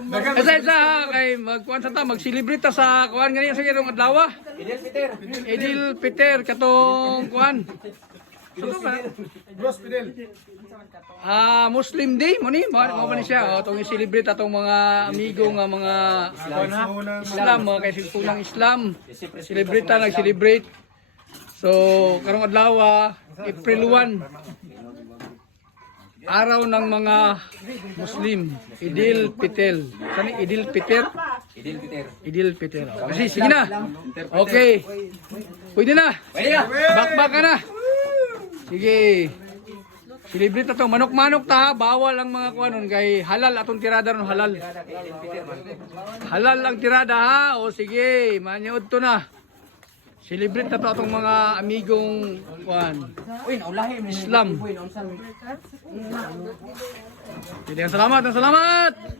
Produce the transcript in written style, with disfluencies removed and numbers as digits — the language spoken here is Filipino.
Isa kay magkuan sa ta mag-celebrate ta sa kuan ganyan sa irong adlaw. Idil Peter katong kuan. Bros Fidel. Muslim Day mo ni mo ba ni siya tong i-celebrate atong mga amigo nga mga Islam mga kaisigpunang Islam. Celebrate ta nag-celebrate. So karong adlaw April 1 araw ng mga Muslim, Idil Peter. Saan Idil Peter? Idil Peter. Kasi sige na. Okay. Pwede na. Bakbak ka na. Sige. Celebrate na to. Manok-manok ta ha. Bawal ang mga kuanon kay halal atong tirada ron halal. Halal ang tirada ha. O sige, manyod to na. Celebrate na to atong mga amigong kuan. Islam. Salamat.